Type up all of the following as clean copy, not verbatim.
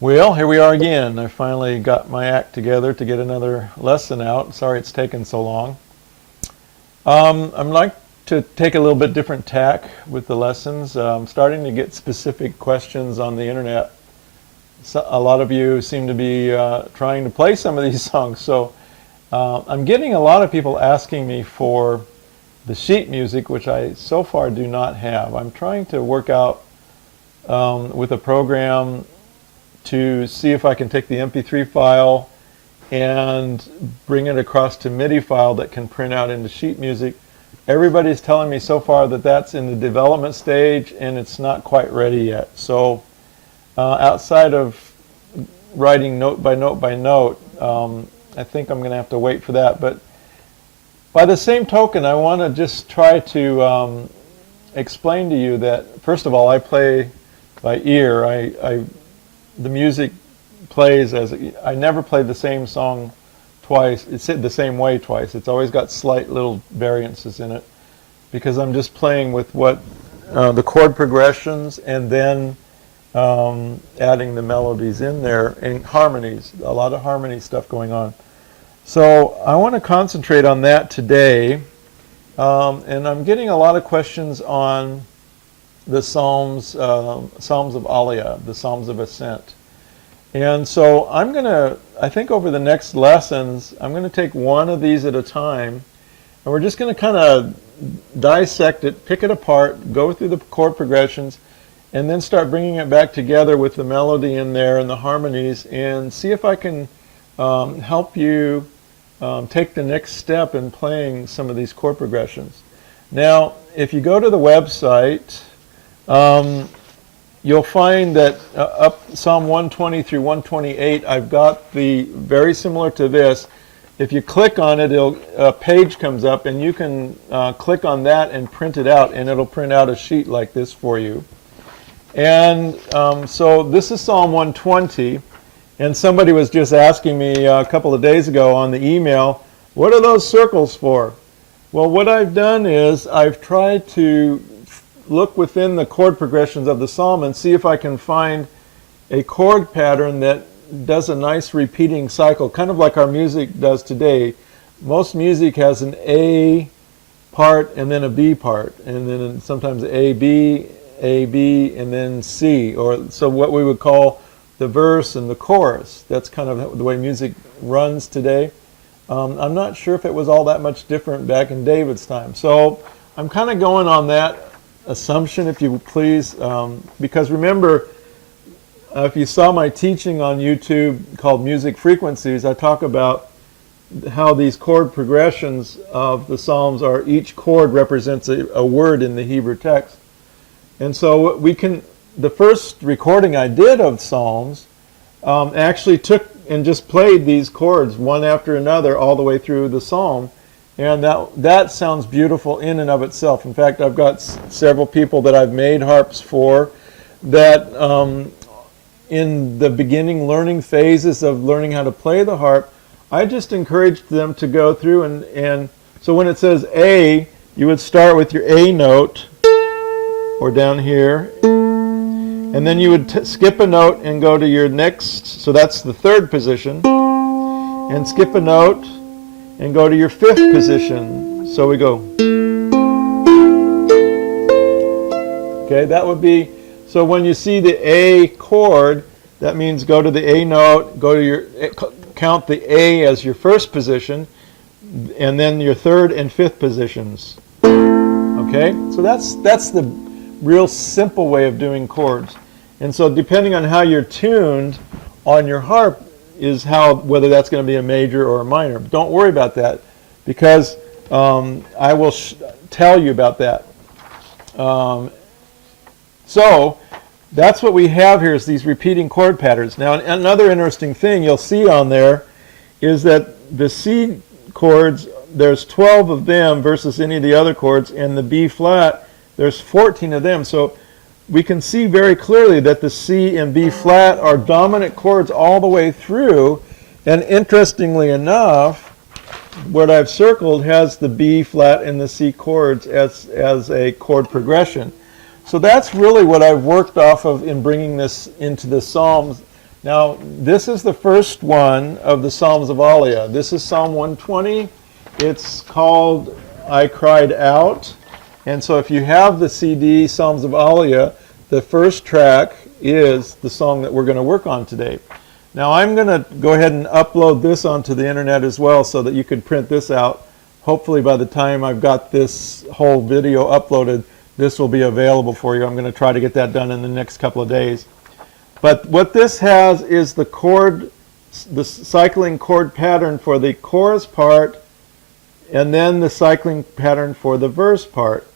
Well, here we are again. I finally got my act together to get another lesson out. Sorry it's taken so long. I'd like to take a little bit different tack with the lessons. I'm starting to get specific questions on the internet. So a lot of you seem to be trying to play some of these songs. So I'm getting a lot of people asking me for the sheet music, which I so far do not have. I'm trying to work out with a program to see if I can take the MP3 file and bring it across to MIDI file that can print out into sheet music. Everybody's telling me so far that that's in the development stage and it's not quite ready yet. So outside of writing note by note by note, I think I'm going to have to wait for that. But by the same token, I want to just try to explain to you that, first of all, I play by ear. The music plays as I never play the same song twice. It's the same way twice. It's always got slight little variances in it because I'm just playing with what the chord progressions and then adding the melodies in there and harmonies. A lot of harmony stuff going on. So I want to concentrate on that today, and I'm getting a lot of questions on the Psalms of Aliyah, the Psalms of Ascent. And so I think over the next lessons, I'm going to take one of these at a time, and we're just going to kind of dissect it, pick it apart, go through the chord progressions, and then start bringing it back together with the melody in there and the harmonies, and see if I can help you take the next step in playing some of these chord progressions. Now, if you go to the website, you'll find that up Psalm 120 through 128, I've got the very similar to this. If you click on it, a page comes up, and you can click on that and print it out, and it'll print out a sheet like this for you. And so this is Psalm 120, and somebody was just asking me a couple of days ago on the email, what are those circles for? Well, what I've done is I've tried to look within the chord progressions of the psalm and see if I can find a chord pattern that does a nice repeating cycle, kind of like our music does today. Most music has an A part and then a B part, and then sometimes A, B, and then C, or so what we would call the verse and the chorus. That's kind of the way music runs today. I'm not sure if it was all that much different back in David's time. So I'm kind of going on that assumption, if you please, because remember, if you saw my teaching on YouTube called Music Frequencies, I talk about how these chord progressions of the Psalms are, each chord represents a word in the Hebrew text. And so the first recording I did of Psalms actually took and just played these chords one after another all the way through the Psalm. And that sounds beautiful in and of itself. In fact, I've got several people that I've made harps for that in the beginning learning phases of learning how to play the harp, I just encouraged them to go through and so when it says A, you would start with your A note, or down here, and then you would skip a note and go to your next, so that's the third position, and skip a note and go to your fifth position. So we go. Okay, that would be, so when you see the A chord, that means go to the A note, go to count the A as your first position, and then your third and fifth positions. Okay, so that's the real simple way of doing chords. And so depending on how you're tuned on your harp is whether that's going to be a major or a minor. But don't worry about that, because I will tell you about that. So that's what we have here, is these repeating chord patterns. Now, another interesting thing you'll see on there is that the C chords, there's 12 of them versus any of the other chords, and the B flat, there's 14 of them. So we can see very clearly that the C and B flat are dominant chords all the way through, and interestingly enough, what I've circled has the B flat and the C chords as a chord progression. So that's really what I've worked off of in bringing this into the Psalms. Now, this is the first one of the Psalms of Alia. This is Psalm 120. It's called I Cried Out. And so if you have the CD, Psalms of Alia, the first track is the song that we're going to work on today. Now, I'm going to go ahead and upload this onto the internet as well so that you can print this out. Hopefully by the time I've got this whole video uploaded, this will be available for you. I'm going to try to get that done in the next couple of days. But what this has is the cycling chord pattern for the chorus part, and then the cycling pattern for the verse part.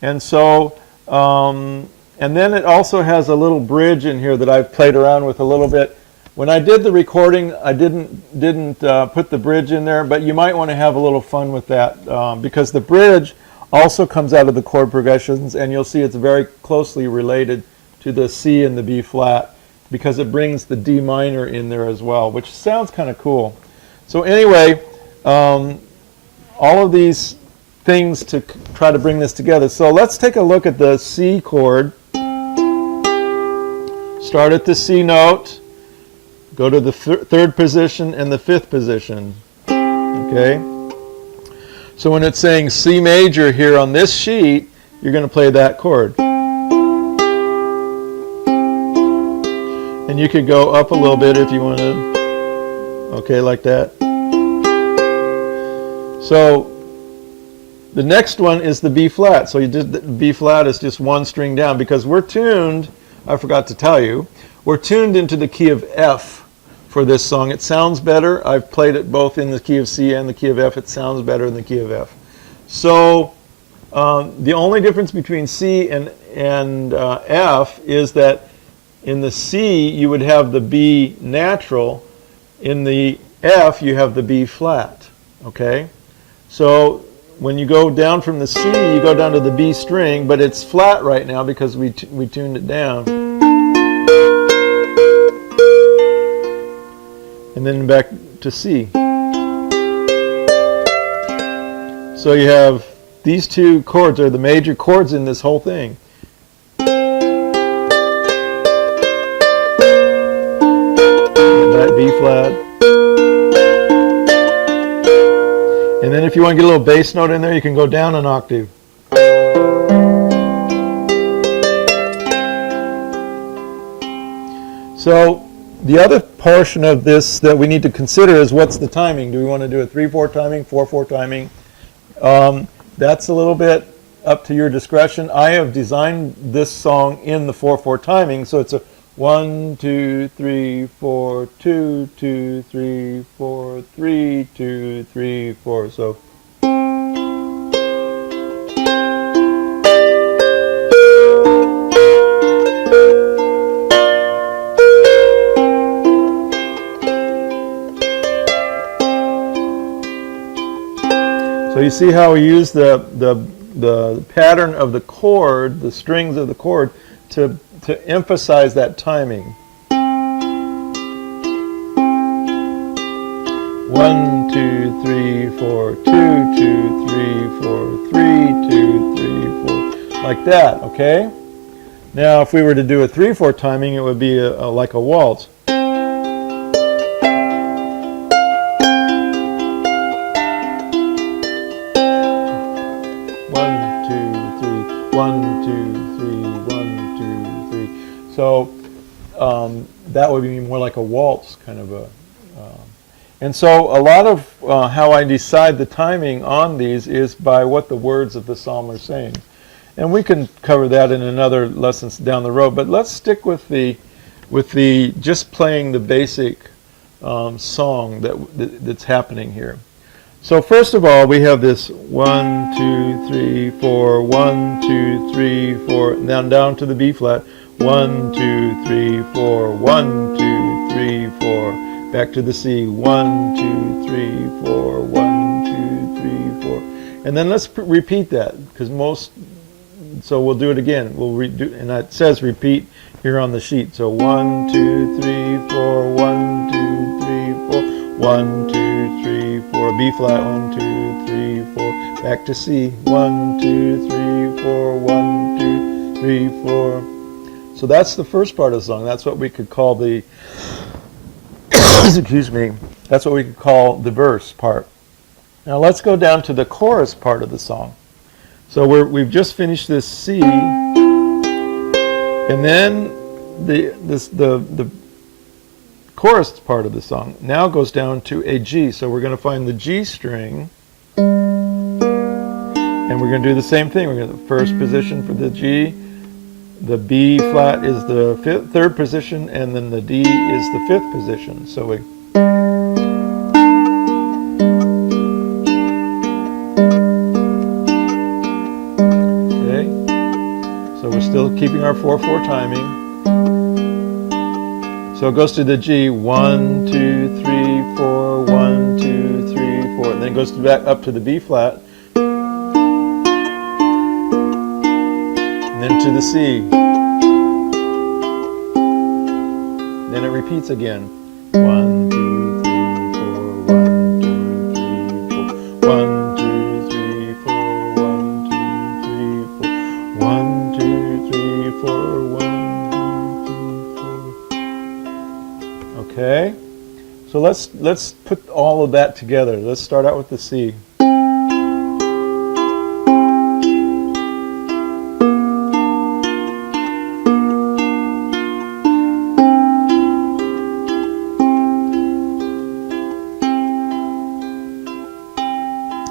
And so, and then it also has a little bridge in here that I've played around with a little bit. When I did the recording, I didn't put the bridge in there, but you might want to have a little fun with that because the bridge also comes out of the chord progressions, and you'll see it's very closely related to the C and the B flat, because it brings the D minor in there as well, which sounds kind of cool. So anyway, all of these things to try to bring this together. So let's take a look at the C chord. Start at the C note, go to the third position and the fifth position. Okay? So when it's saying C major here on this sheet, you're going to play that chord. And you could go up a little bit if you want to, okay, like that. So the next one is the B flat. So you did the B flat is just one string down because we're tuned, I forgot to tell you, we're tuned into the key of F for this song. It sounds better. I've played it both in the key of C and the key of F. It sounds better in the key of F. So the only difference between C and F is that in the C, you would have the B natural. In the F, you have the B flat. Okay? So when you go down from the C, you go down to the B string, but it's flat right now because we tuned it down. And then back to C. So you have these two chords are the major chords in this whole thing. B flat. And then if you want to get a little bass note in there, you can go down an octave. So the other portion of this that we need to consider is what's the timing. Do we want to do a 3/4 timing, 4/4 timing? That's a little bit up to your discretion. I have designed this song in the 4/4 timing, so it's a 1, 2, 3, 4, 2, 2, 3, 4, 3, 2, 3, 4. So you see how we use the pattern of the chord, the strings of the chord, to emphasize that timing. 1, 2, 3, 4, 2, 2, 3, 4, 3, 2, 3, 4, like that, okay? Now if we were to do a 3/4 timing, it would be like a waltz. So that would be more like a waltz kind of a. And so a lot of how I decide the timing on these is by what the words of the psalm are saying. And we can cover that in another lesson down the road. But let's stick with the just playing the basic song that's happening here. So first of all, we have this 1, 2, 3, 4, 1, 2, 3, 4, down to the B flat. 1, 2, 3, 4, 1, 2, 3, 4. Back to the C. 1, 2, 3, 4, 1, 2, 3, 4. And then let's repeat that, because so we'll do it again. We'll redo, and it says repeat here on the sheet. So 1, 2, 3, 4, 1, 2, 3, 4, 1, 2, 3, 4. B flat. 1, 2, 3, 4. Back to C. 1, 2, 3, 4, 1, 2, 3, 4. So that's the first part of the song. That's what we could call the excuse me, that's what we could call the verse part. Now let's go down to the chorus part of the song. So we've just finished this C, and then the chorus part of the song now goes down to a G. So we're going to find the G string, and we're going to do the same thing. We're going to the first position for the G, the B flat is the third position, and then the D is the fifth position. So we still keeping our 4/4 timing. So it goes to the G, 1, 2, 3, 4, 1, 2, 3, 4, and then it goes back up to the B flat, and then to the C. Then it repeats again. 1, 2, 3, 4, 1, 2, 3, 4, 1, 2, 3, 4, 1, 2, 3, 4, 1, 2, 3, 4, 1, 2, 3, 4. Okay, so let's put all of that together. Let's start out with the C.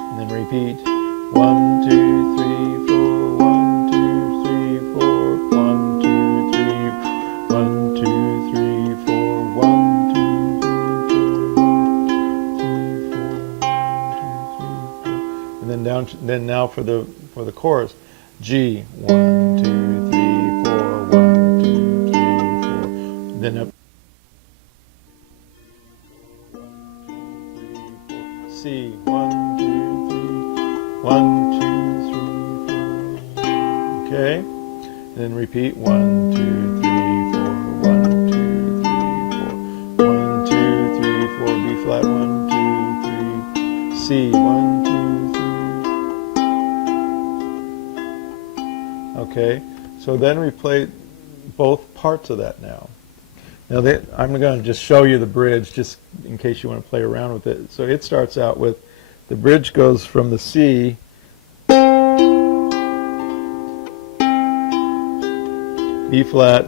And then repeat. 1, 2, 3, 4, 1, 2, 3, 4, 1, 2, 3, 1, 2, 3, 4, 1, 2, 3, 4, 1, 2, 3, 4, 1, 2, 3, 4. And then down to, then now for the chorus. G, 1, 2, 3, 4, 1, 2, 3, 4. Then up. C, 1, 2, 1, 2, 3, 4. Okay, and then repeat. 1, 2, 3, 4. 1, 2, 3, 4. 1, 2, 3, 4. B flat. 1, 2, 3. C. 1, 2, 3. Okay, so then we play both parts of that now. Now I'm going to just show you the bridge, just in case you want to play around with it. So it starts out with, the bridge goes from the C, B flat,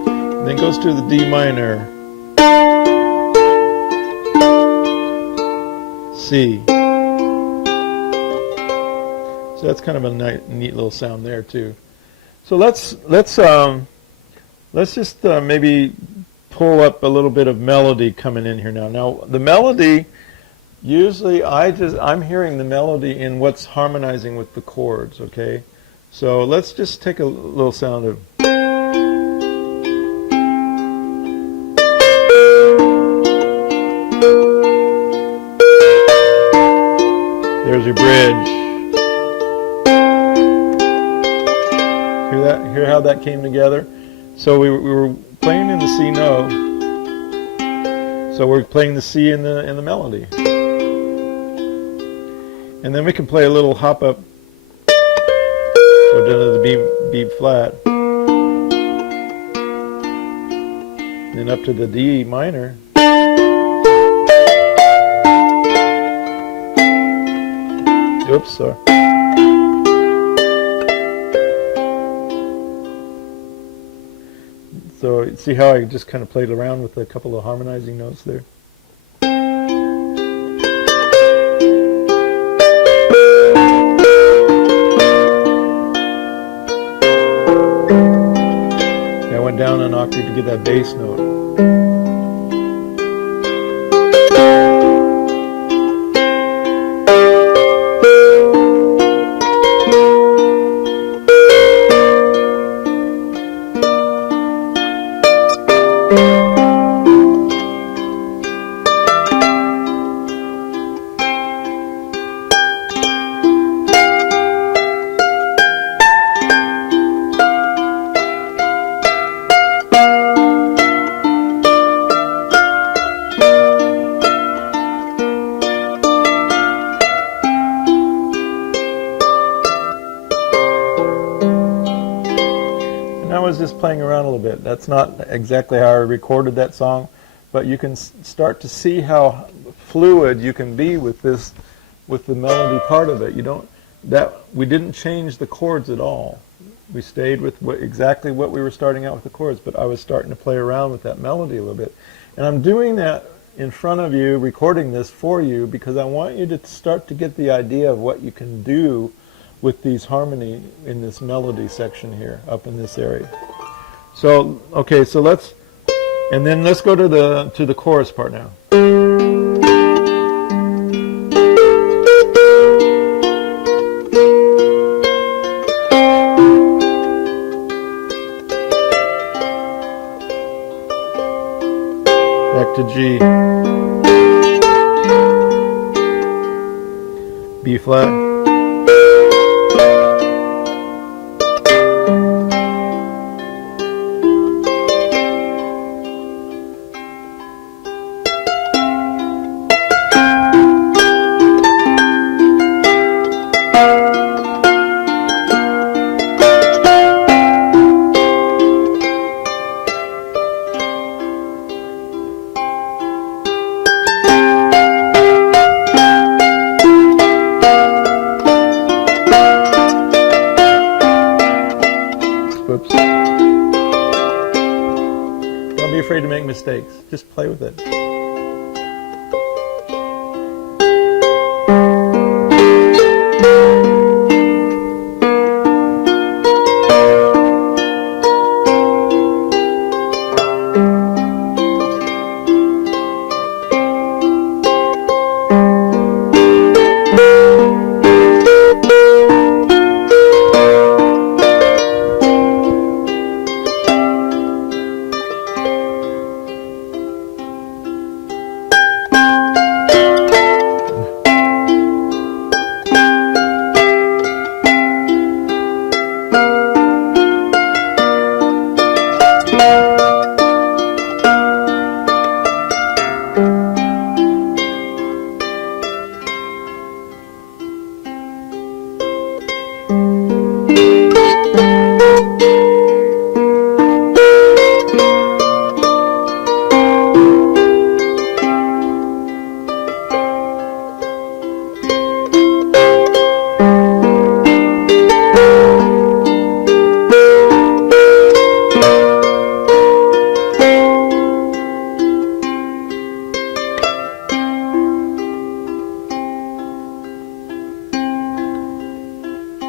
and then goes to the D minor, C. So that's kind of a neat little sound there too. So let's just maybe pull up a little bit of melody coming in here now. Now the melody, usually I'm hearing the melody in what's harmonizing with the chords, okay? So let's just take a little sound of. There's your bridge. Hear how that came together? So we were playing in the C note. So we're playing the C in the melody. And then we can play a little hop up. So down to the B flat. Then up to the D minor. Oops, sorry. So see how I just kind of played around with a couple of harmonizing notes there? I went down an octave to get that bass note. was just playing around a little bit. That's not exactly how I recorded that song, but you can start to see how fluid you can be with this, with the melody part of it. We didn't change the chords at all. We stayed with exactly what we were starting out with the chords, but I was starting to play around with that melody a little bit. And I'm doing that in front of you, recording this for you, because I want you to start to get the idea of what you can do with these harmony in this melody section here, up in this area. So, okay, so let's go to the chorus part now. Back to G. B flat. Whoops. Don't be afraid to make mistakes. Just play with it.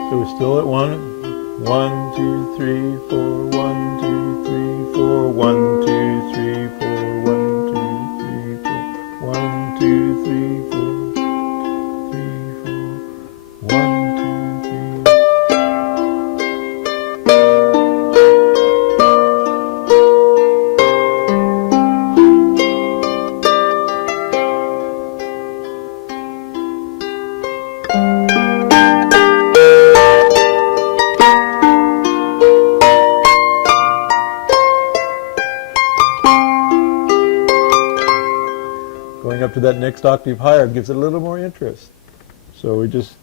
So we're still at 1, 1, 2, 3, 4, 1, 2, 3, 4, 1, 2, 3, 4, 1, 2, 3, 4, 1, 2, 3, 4, 3, 4, 1, 2, 3. Going up to that next octave higher gives it a little more interest. So we just...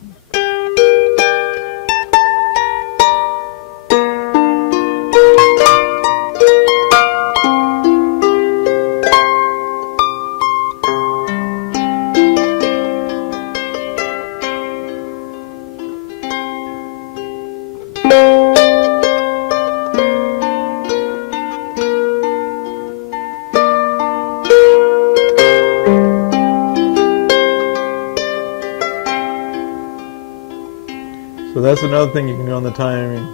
So that's another thing you can do on the timing.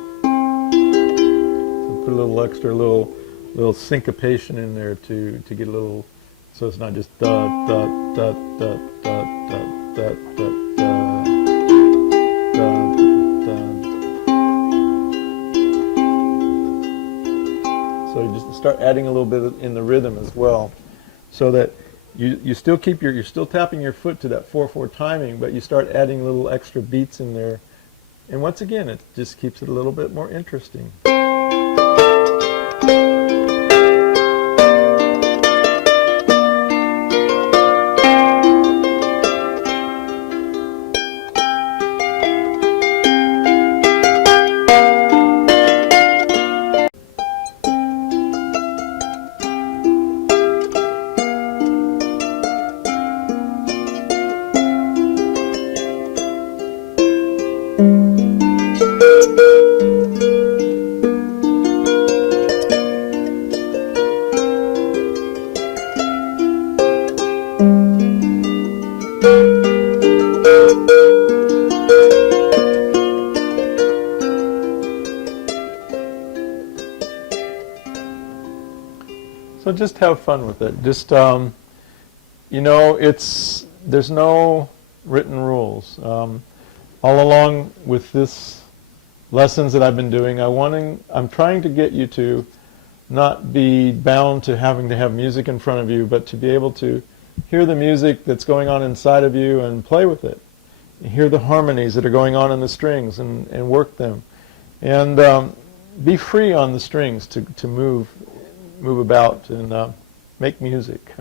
So put a little extra, little syncopation in there to get a little, so it's not just da da da da da da da da da. So you just start adding a little bit in the rhythm as well, so that you still keep you're still tapping your foot to that 4/4 timing, but you start adding little extra beats in there. And once again, it just keeps it a little bit more interesting. So just have fun with it. Just, you know, there's no written rules. All along with this lessons that I've been doing, I'm trying to get you to not be bound to having to have music in front of you, but to be able to hear the music that's going on inside of you and play with it. Hear the harmonies that are going on in the strings and work them. And be free on the strings to move about and make music.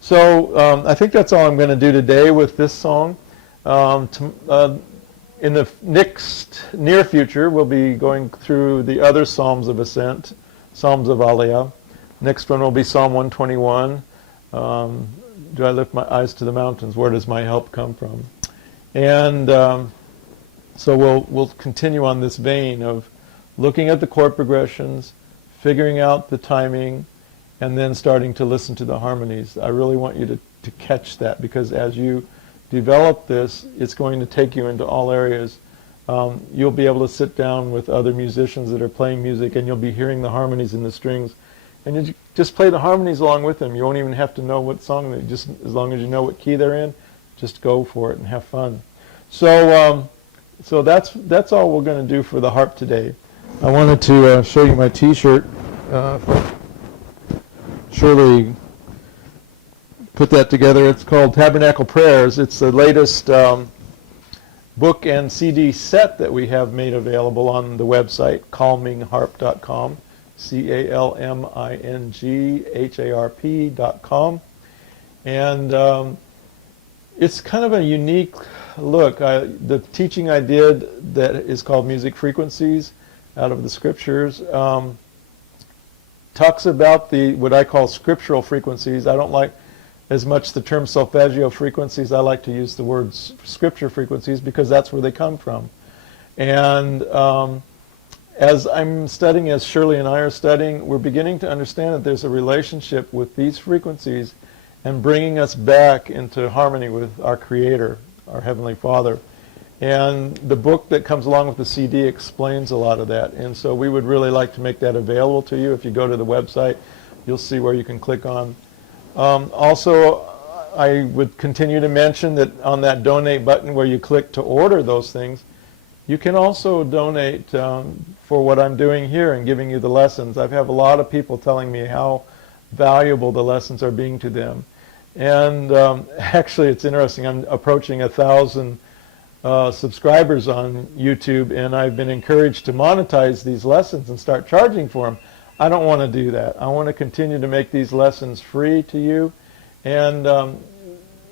So I think that's all I'm going to do today with this song. In the near future, we'll be going through the other Psalms of Ascent, Psalms of Aliyah. Next one will be Psalm 121. Do I lift my eyes to the mountains? Where does my help come from? And so we'll continue on this vein of looking at the chord progressions, figuring out the timing, and then starting to listen to the harmonies. I really want you to catch that, because as you develop this, it's going to take you into all areas. You'll be able to sit down with other musicians that are playing music, and you'll be hearing the harmonies in the strings, and you just play the harmonies along with them. You won't even have to know what song, just as long as you know what key they're in, just go for it and have fun. So that's all we're going to do for the harp today. I wanted to show you my T-shirt. Shirley put that together. It's called Tabernacle Prayers. It's the latest book and CD set that we have made available on the website, calmingharp.com, calmingharp.com. And it's kind of a unique look. The teaching I did that is called Music Frequencies out of the Scriptures talks about what I call scriptural frequencies. I don't like as much the term solfeggio frequencies. I like to use the word scripture frequencies because that's where they come from. And as I'm studying, as Shirley and I are studying, we're beginning to understand that there's a relationship with these frequencies and bringing us back into harmony with our Creator, our Heavenly Father. And the book that comes along with the CD explains a lot of that. And so we would really like to make that available to you. If you go to the website, you'll see where you can click on. Also, I would continue to mention that on that donate button where you click to order those things, you can also donate for what I'm doing here and giving you the lessons. I've had a lot of people telling me how valuable the lessons are being to them. And actually, it's interesting. I'm approaching 1,000 subscribers on YouTube, and I've been encouraged to monetize these lessons and start charging for them. I don't want to do that. I want to continue to make these lessons free to you, and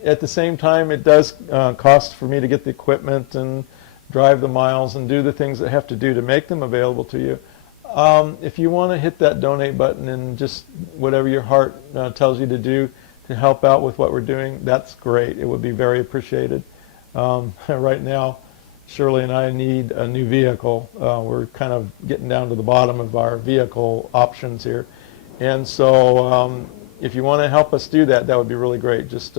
at the same time, it does cost for me to get the equipment and drive the miles and do the things that I have to do to make them available to you. If you want to hit that donate button and just whatever your heart tells you to do to help out with what we're doing, that's great. It would be very appreciated. Right now, Shirley and I need a new vehicle. We're kind of getting down to the bottom of our vehicle options here. And so if you want to help us do that, that would be really great. Just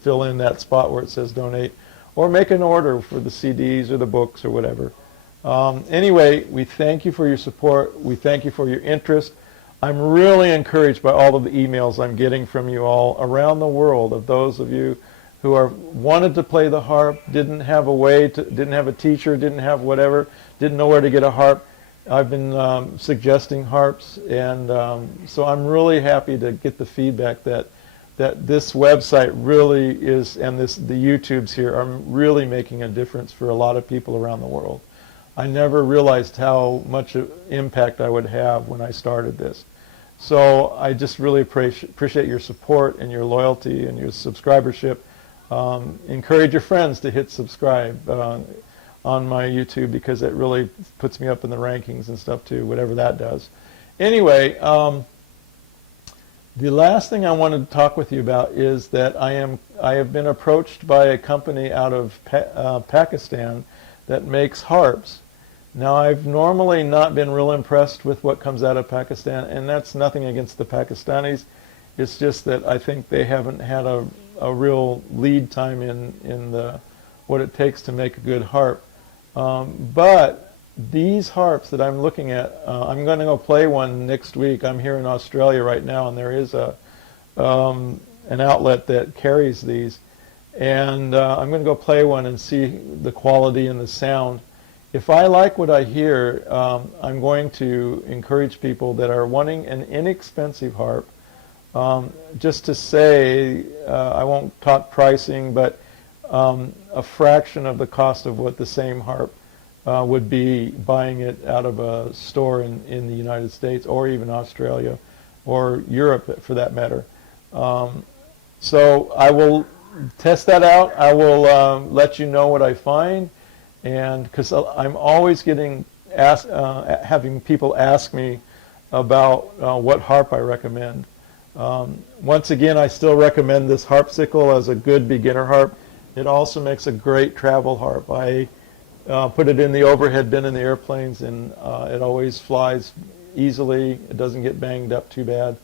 fill in that spot where it says donate, or make an order for the CDs or the books or whatever. Anyway, we thank you for your support. We thank you for your interest. I'm really encouraged by all of the emails I'm getting from you all around the world, of those of you who wanted to play the harp, didn't have a teacher, didn't have whatever, didn't know where to get a harp. I've been suggesting harps, and so I'm really happy to get the feedback that this website really is, and the YouTubes here are really making a difference for a lot of people around the world. I never realized how much impact I would have when I started this. So I just really appreciate your support and your loyalty and your subscribership. Encourage your friends to hit subscribe on my YouTube, because it really puts me up in the rankings and stuff too, whatever that does. Anyway, the last thing I wanted to talk with you about is that I have been approached by a company out of Pakistan that makes harps. Now, I've normally not been real impressed with what comes out of Pakistan, and that's nothing against the Pakistanis. It's just that I think they haven't had a real lead time in what it takes to make a good harp. But these harps that I'm looking at, I'm going to go play one next week. I'm here in Australia right now, and there is an outlet that carries these. And I'm going to go play one and see the quality and the sound. If I like what I hear, I'm going to encourage people that are wanting an inexpensive harp, just to say, I won't talk pricing, but a fraction of the cost of what the same harp would be buying it out of a store in the United States or even Australia or Europe for that matter. So I will test that out. I will let you know what I find, and because I'm always getting having people ask me about what harp I recommend. Once again, I still recommend this harpsichord as a good beginner harp. It also makes a great travel harp. I put it in the overhead bin in the airplanes, and it always flies easily. It doesn't get banged up too bad,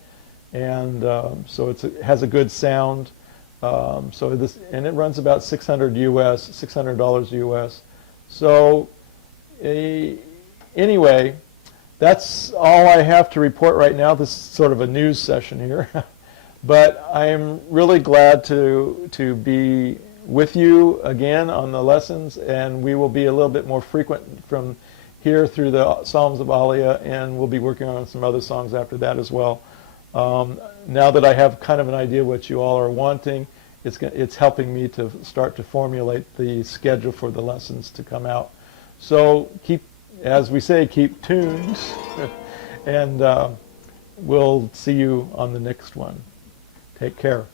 and so it has a good sound. And it runs about $600 US. So anyway, that's all I have to report right now. This is sort of a news session here, but I am really glad to be with you again on the lessons, and we will be a little bit more frequent from here through the Psalms of Aliyah, and we'll be working on some other songs after that as well. Now that I have kind of an idea what you all are wanting, it's helping me to start to formulate the schedule for the lessons to come out. So as we say, keep tuned, and we'll see you on the next one. Take care.